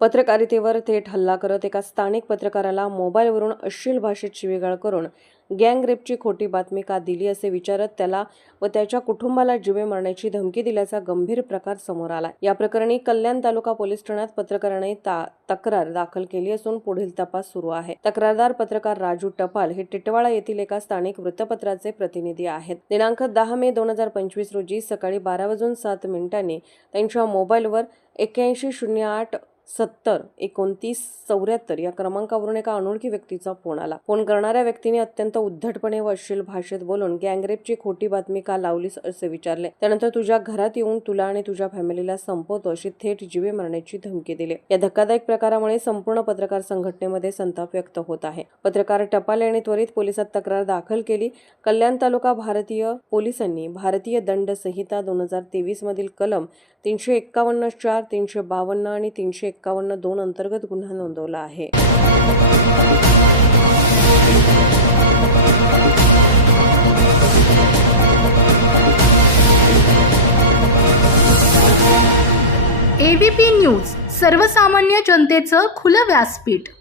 पत्रकारितेवर थेट हल्ला करत एका स्थानिक पत्रकाराला मोबाईलवरून अश्लील भाषेत शिवीगाळ करून गँगरेपची खोटी बातमी का दिली असे विचारत त्याला व त्याच्या कुटुंबाला जिवे मारण्याची धमकी दिल्याचा गंभीर प्रकार समोर आला. या प्रकरणी कल्याण तालुका पोलीस ठाण्यात पत्रकाराने ता- तक्रार दाखल केली असून पुढील तपास सुरू आहे. तक्रारदार पत्रकार राजू टपाल हे टिटवाळा येथील एका स्थानिक वृत्तपत्राचे प्रतिनिधी आहेत. दिनांक दहा मे दोन हजार पंचवीस रोजी सकाळी बारा वाजून सात मिनिटांनी त्यांच्या मोबाईलवर एक्क्याऐंशी शून्य आठ सत्तर एकोणतीस चौऱ्याहत्तर या क्रमांकावरून एका अनोळखी व्यक्तीचा फोन आला. फोन करणाऱ्या व्यक्तीने अत्यंत उद्धटपणे व अश्लील भाषेत बोलून गँगरेपची खोटी बातमी का लावलीस असे विचारले. त्यानंतर तुझ्या घरात येऊन तुला आणि तुझ्या फॅमिलीला संपवतो अशी थेट जीवे मारण्याची धमकी दिली. या धक्कादायक प्रकारामुळे संपूर्ण पत्रकार संघटनेमध्ये संताप व्यक्त होत आहे. पत्रकार टपाल यांनी त्वरित पोलिसात तक्रार दाखल केली. कल्याण तालुका भारतीय पोलिसांनी भारतीय दंड संहिता दोन हजार तेवीस मधील कलम तीनशे एक्कावन्न चार तीनशे बावन्न आणि तीनशे एक्कावन्न दोन अंतर्गत गुन्हा नोंदवला आहे. एबीपी न्यूज सर्वसामान्य जनतेचं खुलं व्यासपीठ.